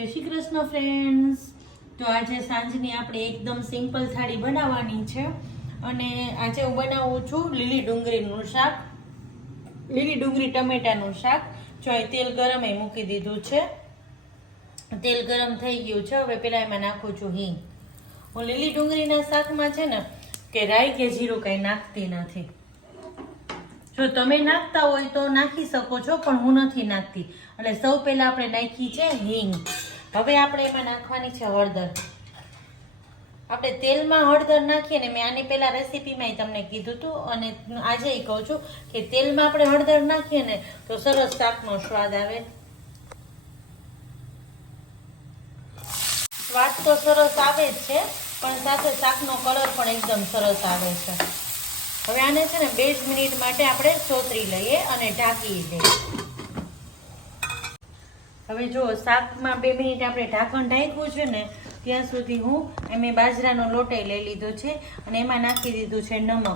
જય શ્રી કૃષ્ણ ફ્રેન્ડ્સ તો આજે સાંજની આપણે એકદમ સિમ્પલ થાળી બનાવવાની છે. અને આજે હું બનાવું છું લીલી ડુંગળીનું શાક. લીલી ડુંગળી ટમેટાનું શાક. જો અહીં તેલ ગરમ એ મૂકી દીધું છે. તેલ ગરમ થઈ ગયું છે. હવે પહેલાં એમાં નાખું છું હિંગ. હું લીલી ડુંગળીના શાકમાં છે ને, કે રાઈ કે જીરું કંઈ નાખતી નથી. જો તમે નાખતા હોય તો નાખી શકો છો, પણ હું નથી નાખતી. એટલે સૌ પહેલાં આપણે નાખી છે હિંગ. હવે આપણે એમાં નાખવાની છે હળદર. આપણે તેલમાં હળદર નાખીએ ને મેં આની પહેલાં રેસીપીમાં તમને કીધું હતું અને આજે કહું છું કે તેલમાં આપણે હળદર નાખીએ ને તો સરસ શાકનો સ્વાદ આવે. સ્વાદ તો સરસ આવે જ છે, પણ સાથે શાકનો કલર પણ એકદમ સરસ આવે છે. હવે આને છે ને બે મિનિટ માટે આપણે સોતરી લઈએ અને ઢાંકી દઈએ. હવે જો શાકમાં બે મિનિટ આપણે ઢાંકણ ઢાંક્યું છે ને, ત્યાં સુધી હું એમ બાજરાનો લોટે લઈ લીધો છે અને એમાં નાખી દીધું છે નમક.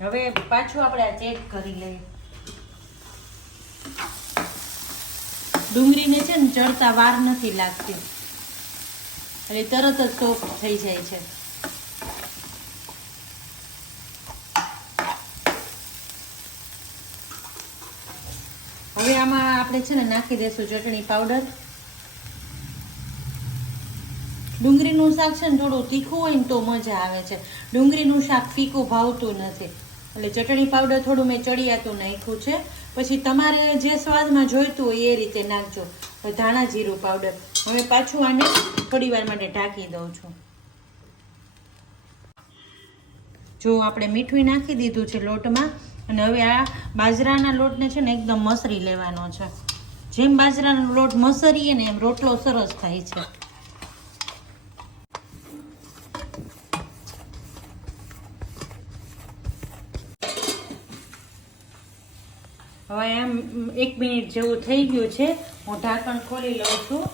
હવે પાછું આપણે આ ચેક કરી લઈએ. ડુંગળીને છે ને ચડતા વાર નથી લાગતી. એટલે તરત જ સોફ્ટ થઈ જાય છે હવે આમાં આપણે છે ને નાખી દઈશું ચટણી પાવડર ડુંગળીનું શાક છે ને થોડું તીખું હોય ને તો મજા આવે છે. ડુંગળીનું શાક ફીકું ભાવતું નથી. એટલે ચટણી પાવડર થોડું મેં ચડિયાતું નાખ્યું છે. પછી તમારે જે સ્વાદમાં જોઈતું હોય એ રીતે નાખજો. ધાણા જીરું પાવડર હવે પાછું આને થોડી વાર માટે ઢાંકી દઉં છું. જો આપણે મીઠું નાખી દીધું છે લોટમાં અને હવે આ બાજરાના લોટને છે ને એકદમ મસરી લેવાનો છે. જેમ બાજરાનો લોટ મસરીએ ને એમ રોટલો સરસ થાય છે. હવે એમ એક મિનિટ જેવું થઈ ગયું છે. હું ઢાંકણ ખોલી લઉં છું.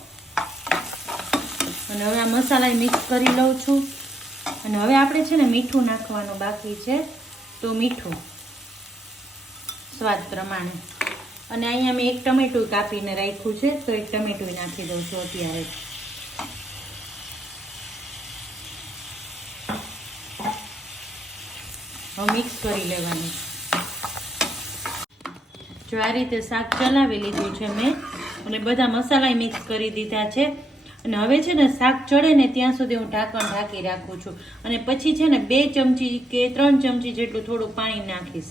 અને હવે આ મસાલા મિક્સ કરી લઉં છું. અને હવે આપણે છે ને મીઠું નાખવાનું બાકી છે. તો મીઠું. સ્વાદ પ્રમાણે. અને અહીંયા મેં એક ટમેટું કાપીને રાખ્યું છે, તો એક ટમેટું નાખી દઉં છું અત્યારે. હવે મિક્સ કરી લેવાનું. જો આ રીતે શાક ચલાવી લીધું છે મેં, અને બધા મસાલા મિક્સ કરી દીધા છે, અને હવે છે ને શાક ચડે ને ત્યાં સુધી હું ઢાંકણ ઢાંકી રાખું છું. અને પછી છે ને બે ચમચી કે ત્રણ ચમચી જેટલું થોડું પાણી નાખીશ.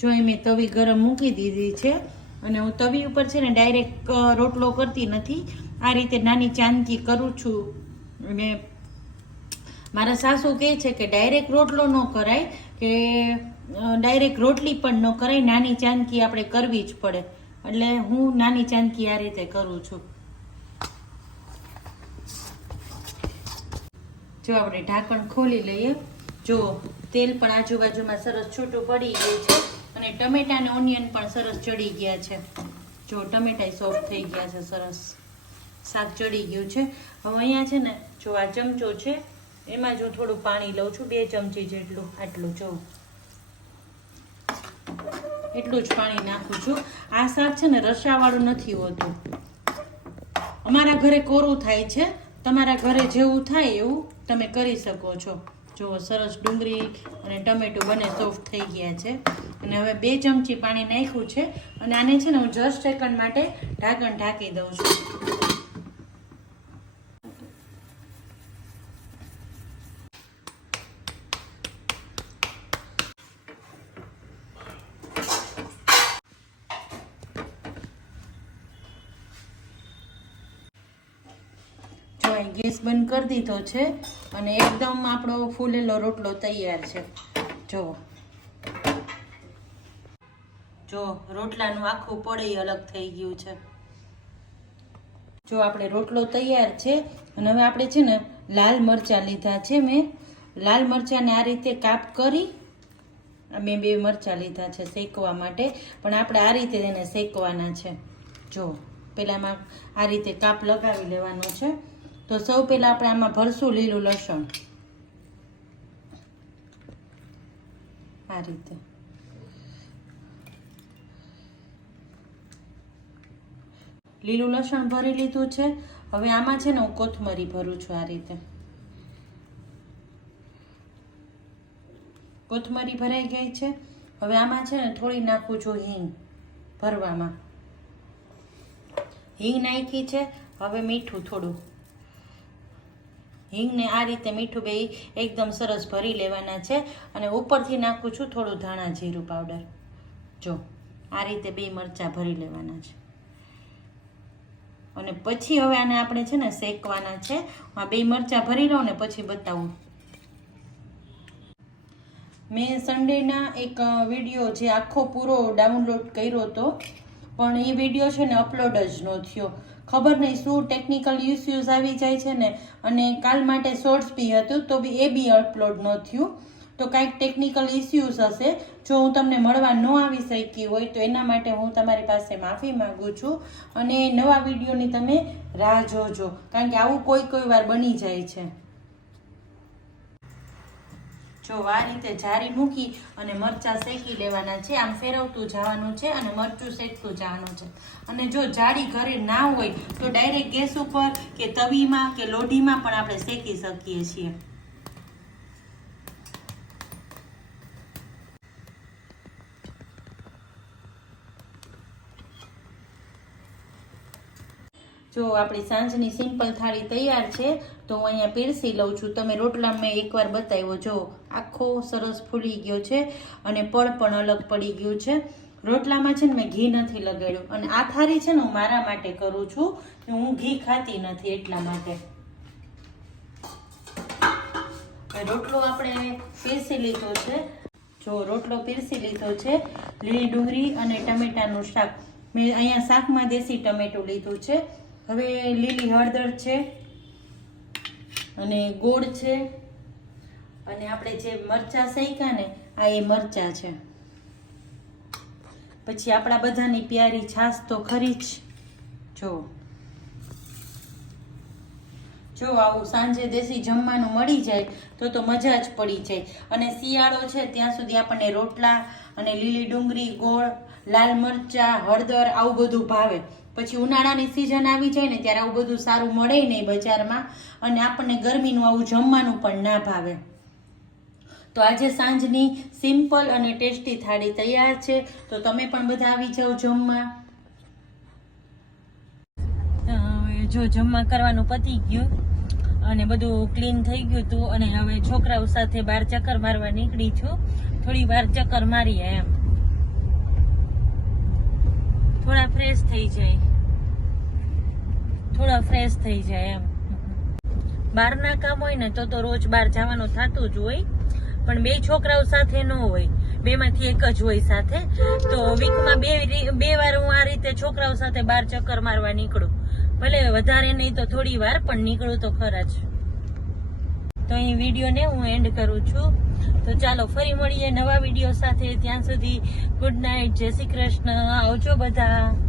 જો એ મેં તવી ગરમ મૂકી દીધી છે અને હું તવી ઉપર છે ને ડાયરેક્ટ રોટલો કરતી નથી. આ રીતે નાની ચાંદકી કરું છું. અને મારા સાસુ કહે છે કે ડાયરેક્ટ રોટલો ન કરાય, કે ડાયરેક્ટ રોટલી પણ ન કરાય, નાની ચાંદકી આપણે કરવી જ પડે. એટલે હું નાની ચાંદકી આ રીતે કરું છું. જો આપણે ઢાંકણ ખોલી લઈએ. જો તેલ પણ આજુબાજુમાં સરસ છૂટું પડી ગયું છે. અને ટમેટા અને ઓનિયન પણ સરસ ચડી ગયા છે. જો ટમેટા સોફ્ટ થઈ ગયા છે, સરસ. શાક ચડી ગયું છે. હવે અહીંયા છે ને, જો આ ચમચો છે, એમાં જો થોડું પાણી લઉં છું, બે ચમચી જેટલું, આટલું, જો. એટલું જ પાણી નાખું છું. આ શાક છે ને, રસાવાળું નથી હોતું. અમારા ઘરે કોરું થાય છે. તમારા ઘરે જેવું થાય એવું તમે કરી શકો છો. જો સરસ ડુંગળી અને ટમેટું બંને સોફ્ટ થઈ ગયા છે. અને હવે બે ચમચી પાણી નાખ્યું છે. અને આને છે ને હું જસ્ટ સેકન્ડ માટે ઢાંકણ ઢાંકી દઉં છું. જો ગેસ બંધ કરી દીધો છે અને એકદમ આપણો ફૂલેલો રોટલો તૈયાર છે. જો. જો, રોટલાનું આખું પડી અલગ થઈ ગયું છે. જો આપણે રોટલો તૈયાર છે અને હવે આપણે છે ને લાલ મરચાં લીધા છે મેં. લાલ મરચાંને આ રીતે કાપ કરી મેં બે મરચાં લીધા છે શેકવા માટે, પણ આપણે આ રીતે એને શેકવાના છે. જો પેલામાં આ રીતે કાપ લગાવી લેવાનો છે. તો સૌ પહેલાં આપણે આમાં ભરશું લીલું લસણ. આ રીતે. લીલું લસણ ભરી લીધું છે. હવે આમાં છે ને હું કોથમરી ભરું છું આ રીતે. કોથમરી ભરાઈ ગઈ છે. હવે આમાં છે ને થોડી નાખું છું હિંગ ભરવામાં. હિંગ નાખી છે. હવે મીઠું થોડું. હિંગને આ રીતે મીઠું બે એકદમ સરસ ભરી લેવાના છે અને ઉપરથી નાખું છું થોડું ધાણા જીરું પાવડર જો, આ રીતે બે મરચાં ભરી લેવાના છે. અને પછી હવે આને આપણે છે ને શેકવાના છે. આ બે મરચાં ભરી લઉં ને પછી બતાવું. મેં સન્ડેના એક વીડિયો જે આખો પૂરો ડાઉનલોડ કર્યો હતો, પણ એ વીડિયો છે ને અપલોડ જ ન થયો. ખબર નહીં શું ટેકનિકલ ઇસ્યુઝ આવી જાય છે ને? અને કાલ માટે શોર્ટ્સ બી હતું, તો બી એ બી અપલોડ ન થયું. તો કાંઈક ટેકનિકલ ઇસ્યુઝ હશે. જો હું તમને મળવા ન આવી શકી હોય, તો એના માટે હું તમારી પાસે માફી માગું છું. અને નવા વિડીયોની તમે રાહ જોજો. કારણ કે આવું કોઈ કોઈ વાર બની જાય છે. જો આ રીતે જારી મૂકી અને મરચાં શેકી લેવાના છે, આમ ફેરવતું જવાનું છે અને મરચું શેકતું જવાનું છે. અને જો જાળી ઘરે ના હોય, તો ડાયરેક્ટ ગેસ ઉપર કે તવીમાં કે લોઢીમાં પણ આપણે શેકી શકીએ છીએ. જો આપણી સાંજની સિમ્પલ થાળી તૈયાર છે તો હું અહીંયા પીરસી લઉં છું. તમે રોટલા મેં એકવાર બતાવ્યો. જો, આખો સરસ ફૂલી ગયો છે અને પળ પણ અલગ પડી ગયું છે. રોટલામાં છે ને મેં ઘી નથી લગાડ્યું. અને આ થારી છે ને હું મારા માટે કરું છું. કે હું ઘી ખાતી નથી એટલા માટે. રોટલો આપણે પીરસી લીધો છે. જો, રોટલો પીરસી લીધો છે. લીલી ડુંગળી અને ટમેટાનું શાક. મેં અહીંયા શાકમાં દેશી ટમેટું લીધું છે. હવે લીલી હળદર છે. અને ગોળ છે. અને આપણે જે મરચાં શેક્યા ને, આ એ મરચાં છે. પછી આપણા બધાની પ્યારી છાશ તો ખરી જ. જો. જો આવું સાંજે દેશી જમવાનું મળી જાય, તો તો મજા જ પડી જાય. અને શિયાળો છે, ત્યાં સુધી આપણને રોટલા અને લીલી ડુંગળી, ગોળ, લાલ મરચા, હળદર, આવું બધું ભાવે. પછી ઉનાળાની સિઝન આવી જાય ને ત્યારે આવું બધું સારું મળે નહીં બજારમાં અને આપણને ગરમીનું આવું જમવાનું પણ ના ભાવે. તો આજે સાંજની સિમ્પલ અને ટેસ્ટી થાળી તૈયાર છે. તો તમે પણ બધા આવી જાઓ જમવા. જો જમવા કરવાનું પતી ગયું અને બધું ક્લીન થઈ ગયું હતું અને હવે છોકરાઓ સાથે બહાર ચક્કર મારવા નીકળી છું. થોડી વાર ચક્કર મારીએ એમ. થોડા ફ્રેશ થઈ જાય. થોડા ફ્રેશ થઈ જાય એમ. બહારના કામ હોય ને તો તો રોજ બહાર જવાનું થતું જ હોય. પણ બે છોકરાઓ સાથે ન હોય. બેમાંથી એક જ હોય સાથે. તો વીકમાં બે બે વાર હું આ રીતે છોકરાઓ સાથે બહાર ચક્કર મારવા નીકળું. ભલે વધારે નહીં તો થોડી વાર, પણ નીકળું તો ખરા જ. તો અહીં વિડીયોને હું એન્ડ કરું છું. તો ચાલો ફરી મળીએ નવા વીડિયો સાથે. ત્યાં સુધી ગુડ નાઇટ, જય શ્રી કૃષ્ણ. આવજો બધા.